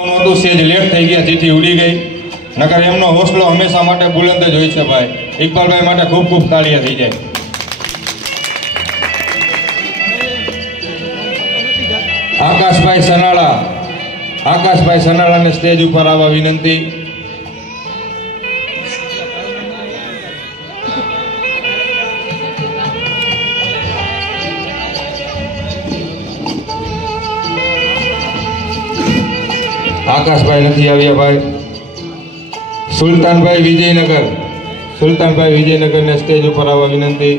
સેજ લેટ થઈ ગયા, ચીઠી ઉડી ગઈ, નકર એમનો હોસલો હંમેશા માટે બુલંદ જ હોય છે ભાઈ. ઇકબાલભાઈ માટે ખૂબ ખૂબ તાળીયા થઈ જાય. આકાશભાઈ સનાળાને સ્ટેજ ઉપર આવવા વિનંતી. આકાશભાઈ નથી આવ્યા ભાઈ. સુલતાનભાઈ વિજયનગરને સ્ટેજ ઉપર આવવા વિનંતી.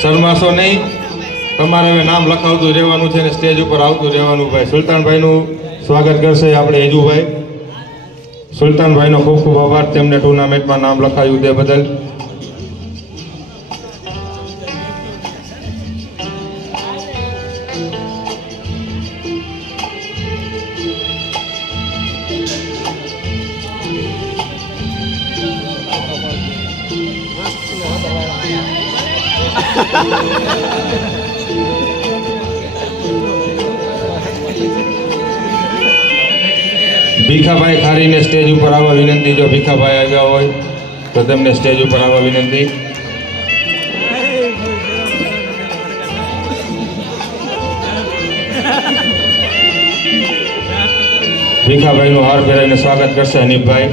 શરમાશો નહીં, તમારે હવે નામ લખાવતું રહેવાનું છે ને સ્ટેજ ઉપર આવતું રહેવાનું ભાઈ. સુલતાનભાઈનું સ્વાગત કરશે આપણે હેજુભાઈ. સુલતાનભાઈનો ખૂબ ખૂબ આભાર, તેમને ટુર્નામેન્ટમાં નામ લખાયું તે બદલ. ભીખાભાઈ ખારીને સ્ટેજ ઉપર આવવા વિનંતી. જો ભીખાભાઈ આવ્યા હોય તો તેમને સ્ટેજ ઉપર આવવા વિનંતી. ભીખાભાઈનું હાર પહેરાવીને સ્વાગત કરશે હનીફભાઈ.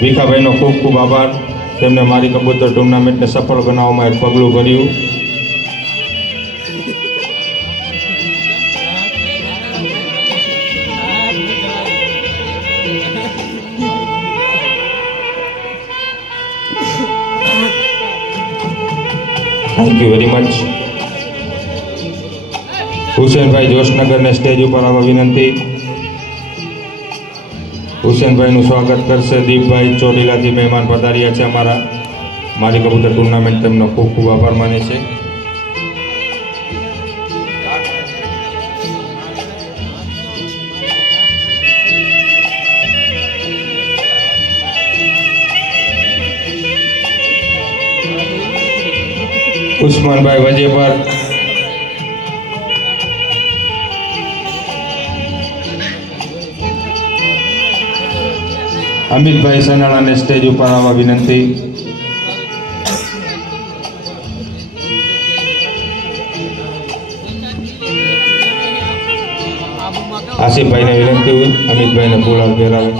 ભીખાભાઈનો ખૂબ ખૂબ આભાર, તેમને મારી કબૂતર ટુર્નામેન્ટને સફળ બનાવવામાં એક પગલું ભર્યું. Thank you very much. Husenbhai જોશનગરને સ્ટેજ ઉપર આવવા વિનંતી. હુસેનભાઈનું સ્વાગત કરશે દીપભાઈ ચોટીલાથી મહેમાન પધાર્યા છે અમારા. મારી કબૂતર ટુર્નામેન્ટ તેમનો ખૂબ ખૂબ આભાર માને છે. ઉસ્માનભાઈ વજેપર, અમિતભાઈ સનાળાને સ્ટેજ ઉપર આવવા વિનંતી. આસિફભાઈને વિનંતી, અમિતભાઈને ફૂલ પહેરાવે.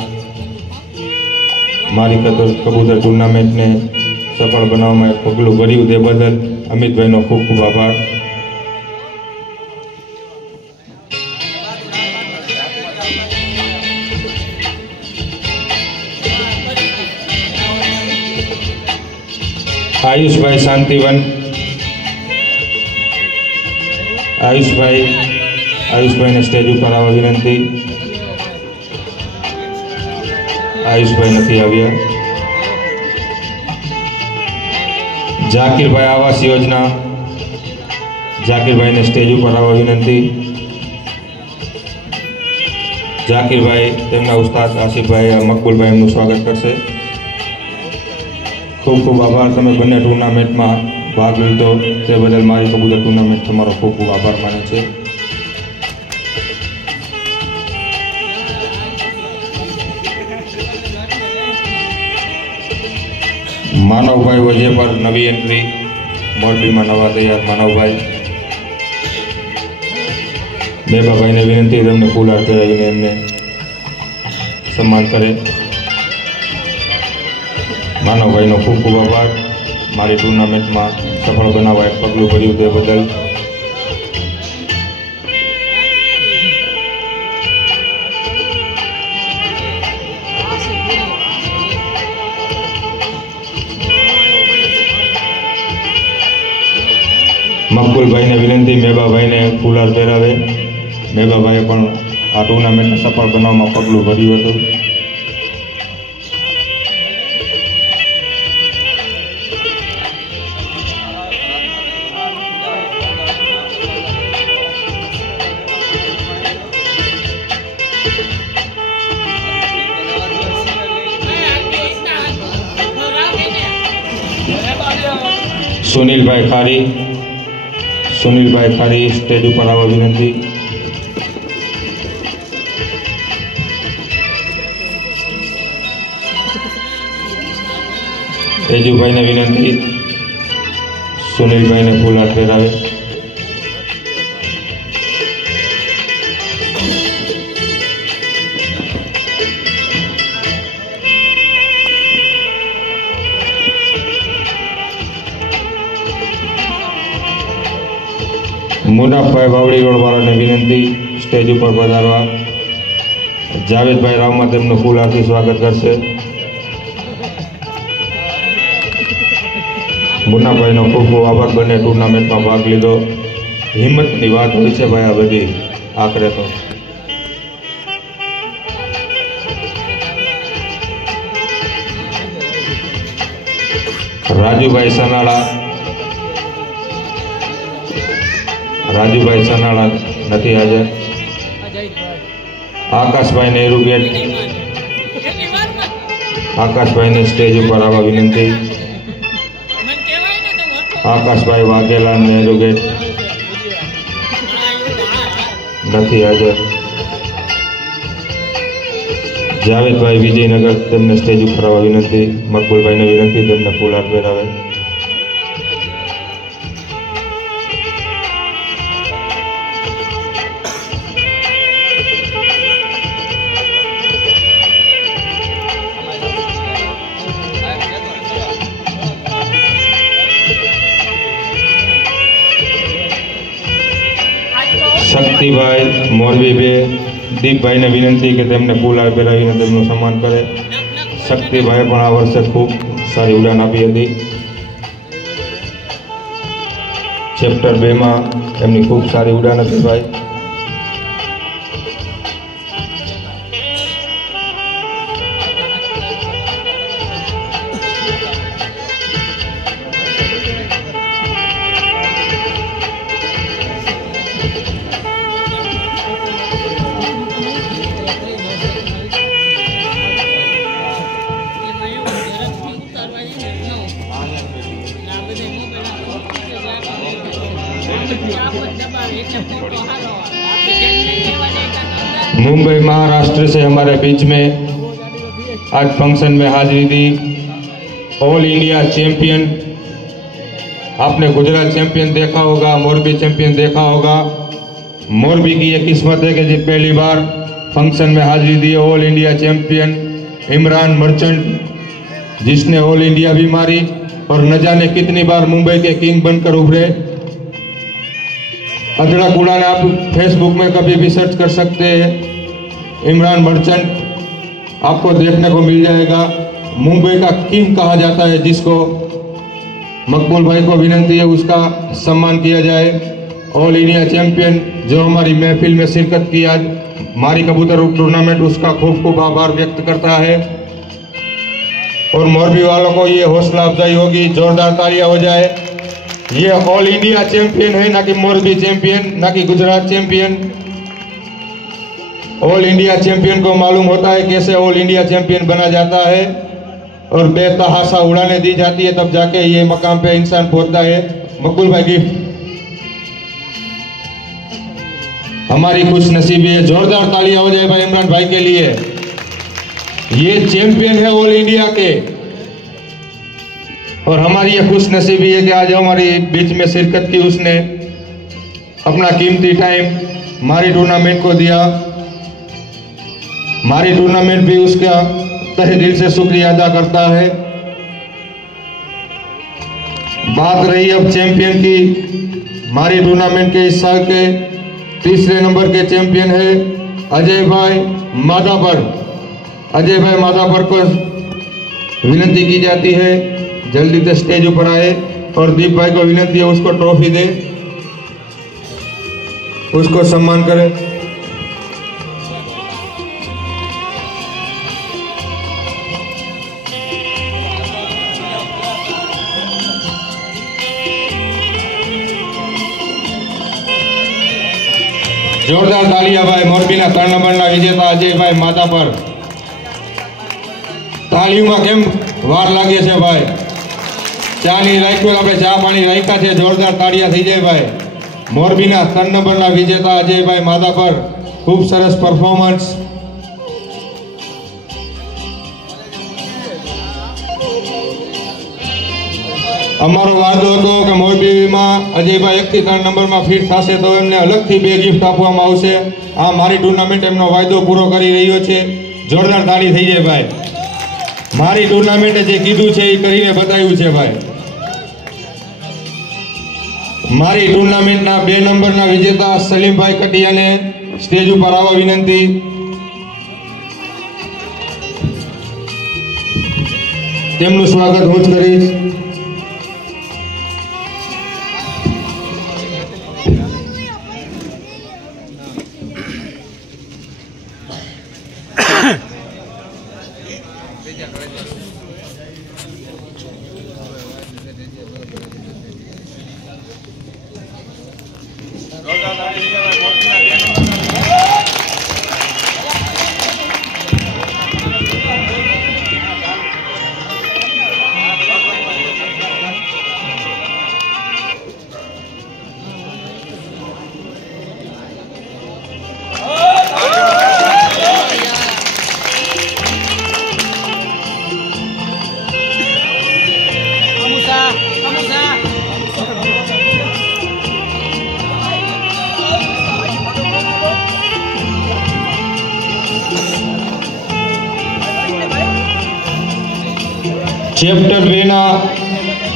મારી કબૂતર ટુર્નામેન્ટને સફળ બનાવવામાં એક પગલું ભર્યું તે બદલ અમિતભાઈનો ખૂબ ખૂબ આભાર. આયુષભાઈ શાંતિવન, આયુષભાઈને સ્ટેજ ઉપર આવવા વિનંતી. આયુષભાઈ નથી આવ્યા. જાકીરભાઈ આવાસ યોજના, જાકીરભાઈને સ્ટેજ ઉપર આવવા વિનંતી. જાકીરભાઈ તેમના ઉસ્તાદ આસિફભાઈ મકબૂલભાઈ એમનું સ્વાગત કરશે. ખૂબ ખૂબ આભાર, તમે બંને ટુર્નામેન્ટમાં ભાગ લીધો તે બદલ મારી કબૂતર ટુર્નામેન્ટ તમારો ખૂબ ખૂબ આભાર માને છે. માનવભાઈ વજેપર નવી એન્ટ્રી, મોરબીમાં નવા તૈયાર માનવભાઈ. બેબાભાઈને વિનંતી તેમને ફૂલ હાર પહેરાવીને એમને સન્માન કરે. માનવભાઈનો ખૂબ ખૂબ આભાર, મારી ટુર્નામેન્ટમાં સફળ બનાવવા એક પગલું ભર્યું તે બદલ. મકબૂલભાઈને વિનંતી મેબાભાઈને ફૂલહાર પહેરાવે. મેબાભાઈએ પણ આ ટુર્નામેન્ટને સફળ બનાવવામાં પગલું ભર્યું હતું. સુનિલભાઈ ખારી સ્ટેજ ઉપર આવવા વિનંતી. તેજુભાઈને વિનંતી સુનિલભાઈને ફૂલ હાથ ફેરાવે. મુનાફભાઈ વાવડી રોડ વાળાને વિનંતી સ્ટેજ ઉપર પધારવા. જાવેદભાઈ રાવમાં તેમનું ફૂલ હાથથી સ્વાગત કરશે. મુનાભાઈનો ખૂબ ખૂબ આભાર. બંને ટુર્નામેન્ટમાં ભાગ લીધો. હિંમતની વાત હોય છે ભાઈ આ બધી આખરે તો. રાજુભાઈ સનાળા નથી હાજર. આકાશભાઈ નહેરુ ગેટ, આકાશભાઈને સ્ટેજ ઉપર આવવા વિનંતી. આકાશભાઈ વાઘેલા નહેરુ ગેટ નથી હાજર. જાવેદભાઈ વિજયનગર, તેમને સ્ટેજ ઉપર આવવા વિનંતી. મકબુલભાઈને વિનંતી તેમને ફૂલ હાથ પહેરાવે. શક્તિભાઈ મોરબી બે, દીપભાઈને વિનંતી કે તેમને ફૂલ હાર પહેરાવીને તેમનું સન્માન કરે. શક્તિભાઈ પણ આ વર્ષે ખૂબ સારી ઉડાન આપી હતી. ચેપ્ટર 2 માં એમની ખૂબ સારી ઉડાન હતી ભાઈ. मुंबई महाराष्ट्र से हमारे बीच में आज फंक्शन में हाजिरी दी ऑल इंडिया चैंपियन. आपने गुजरात चैंपियन देखा होगा, मोरबी चैंपियन देखा होगा. मोरबी की ये किस्मत है कि जी पहली बार फंक्शन में हाजिरी the all India champion Imran मर्चेंट, जिसने ऑल इंडिया भी मारी और न जाने कितनी बार मुंबई के किंग बनकर उभरे. अधड़ा कूड़ा ने आप फेसबुक में कभी भी सर्च कर सकते हैं. इमरान मर्चेंट आपको देखने को मिल जाएगा. मुंबई का किंग कहा जाता है जिसको. मकबूल भाई को विनंती है उसका सम्मान किया जाए. ऑल इंडिया चैंपियन जो हमारी महफिल में शिरकत की आज मारी कबूतर टूर्नामेंट, उसका खूब खूब आभार व्यक्त करता है. और मोरबी वालों को ये हौसला अफजाई होगी, जोरदार तालियां हो जाए. ये ऑल इंडिया चैंपियन है, ना कि मोरबी चैंपियन, ना कि Gujarat champion. All India champion को मालूम होता है कैसे ऑल इंडिया चैंपियन बना जाता है और बेतहाशा उड़ाने दी जाती है, तब जाके ये मकाम पे इंसान पहुंचता है. मकबूल भाई गिफ्ट हमारी खुश नसीबी है. जोरदार तालियां हो जाए भाई इमरान भाई के लिए. ये चैंपियन है ऑल इंडिया के और हमारी ये खुश नसीबी है कि आज हमारी बीच में शिरकत की उसने. अपना कीमती टाइम मारी टूर्नामेंट को दिया. मारी टूर्नामेंट भी उसका तहे दिल से शुक्रिया अदा करता है. बात रही अब चैंपियन की. मारी टूर्नामेंट के इस साल के तीसरे नंबर के चैंपियन है अजय भाई माधापर. अजय भाई माधापर को विनती की जाती है जल्दी से स्टेज ऊपर आए और दीप भाई को विनती है उसको ट्रॉफी दे, उसको सम्मान करे. जोरदार तालियां भाई मोरबीना 3 नंबरना विजेता अजयभाई माधापर. तालीओं केम वार लागे छे भाई. चा नहीं राख्યું આપણે ચા પાણી રાખ્યા છે. જોરદાર તાળીયા થઈ જાય ભાઈ. મોરબીના 3 નંબરના વિજેતા અજયભાઈ માધાપર, ખૂબ સરસ પરફોર્મન્સ. અમારો વાયદો હતો કે મોરબીમાં અજયભાઈ 1 થી 3 નંબરમાં ફિટ થશે તો એમને અલગથી 2 ગિફ્ટ આપવામાં આવશે. આ મારી ટુર્નામેન્ટ એમનો વાયદો પૂરો કરી રહ્યો છે. જોરદાર તાળી થઈ જાય ભાઈ. મારી ટુર્નામેન્ટે જે કીધું છે એ કરીને બતાવ્યું છે ભાઈ. મારી ટુર્નામેન્ટના 2 નંબરના વિજેતા સલીમભાઈ કટિયાને સ્ટેજ ઉપર આવવા વિનંતી. તેમનું સ્વાગત હું જ કરીશ. ચેપ્ટર 2 ના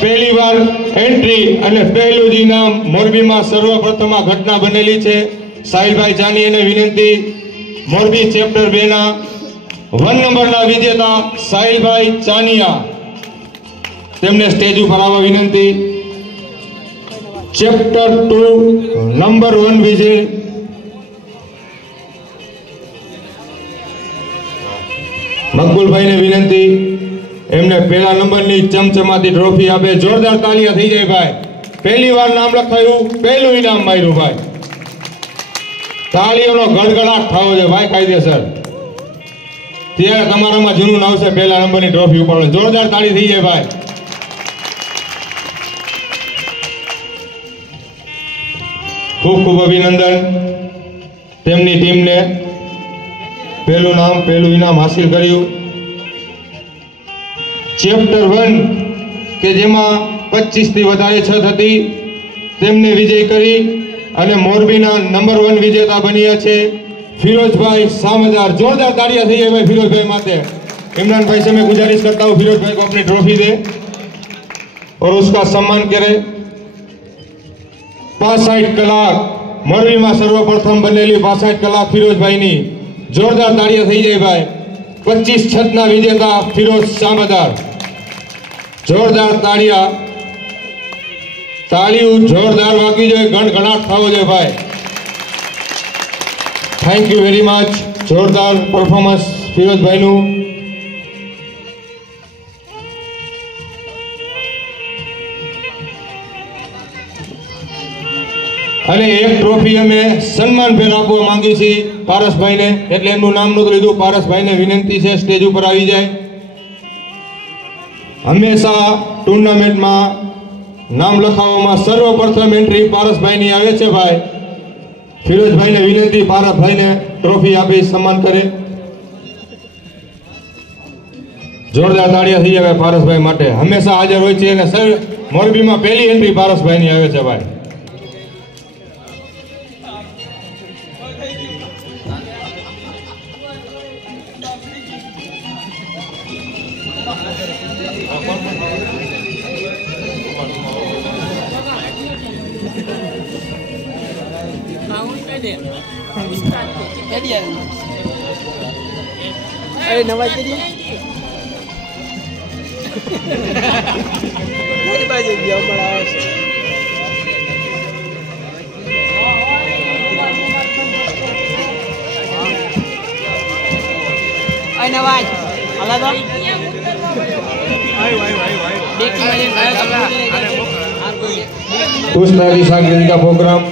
પહેલી વાર એન્ટ્રી અને પહેલું જ ઇનામ મોરબીમાં સર્વપ્રથમ આ ઘટના બનેલી છે. સાહિલભાઈ જાની એને વિનંતી. મોરબી ચેપ્ટર 2 ના 1 નંબરના વિજેતા સાહિલભાઈ ચાનિયા તેમને સ્ટેજ ઉપર આવવા વિનંતી. ચેપ્ટર 2 નંબર 1 વિજય મકબૂલભાઈને વિનંતી એમને પહેલા નંબરની ચમચમાતી ટ્રોફી આપે. જોરદાર તાળીઓ થઈ જાય ભાઈ. પહેલી વાર નામ લખાયું, પહેલું ઇનામ માર્યું ભાઈ. તાળીઓનો ગડગડાટ થવો છે ભાઈ કાયદેસર. ત્યારે તમારામાં જૂનું આવશે પહેલા નંબરની ટ્રોફી ઉપાડવાની. જોરદાર તાળી થઈ જાય ભાઈ. ખૂબ ખૂબ અભિનંદન તેમની ટીમને પહેલું નામ પહેલું ઇનામ હાસિલ કર્યું. ચેપ્ટર 1 કે જેમાં 25 થી વધારે છત હતી તેમને વિજય કરી અને મોરબીના નંબર 1 વિજેતા બન્યા છે फिरोजभाई सामदार. जोरदार तालियां थी है भाई फिरोजभाई माते. इमरान भाई से मैं गुजारिश करता हूँ फिरोजभाई को अपनी ट्रॉफी दे और उसका सम्मान करे. 65 કલાક મોરબીમાં સર્વપ્રથમ બનેલી 65 કલાક ફિરોજભાઈની. જોરદાર તાળીઓ થઈ જાય ભાઈ. 25 છતના વિજેતા ફિરોજ સામદાર. જોરદાર તાળીઓ જોરદાર વાગવી જોઈએ, ગણગણાટ થવો જોઈએ ભાઈ. Thank you very much. જોરદાર પરફોર્મન્સ ફિરોજભાઈનું. અને એક ટ્રોફી અમે સન્માન ભેર આપવા માંગી છીએ પારસભાઈને, એટલે એમનું નામ નહોતું લીધું. પારસભાઈને વિનંતી છે સ્ટેજ ઉપર આવી જાય. હંમેશા ટુર્નામેન્ટમાં નામ લખાવવામાં સર્વપ્રથમ એન્ટ્રી પારસભાઈની આવે છે ભાઈ. ફિરોજભાઈને વિનંતી પારસભાઈને ટ્રોફી આપી સન્માન કરે. જોરદાર તાળીઓ થઈ જાય પારસભાઈ માટે. હંમેશા હાજર હોય છે અને સર મોરબીમાં પહેલી એન્ટ્રી પારસભાઈની આવે છે ભાઈ. अरे नवाज करिए नहीं बाजे दिया बड़ा अरे नवाज हला तो उस तरह सांगीतिक का प्रोग्राम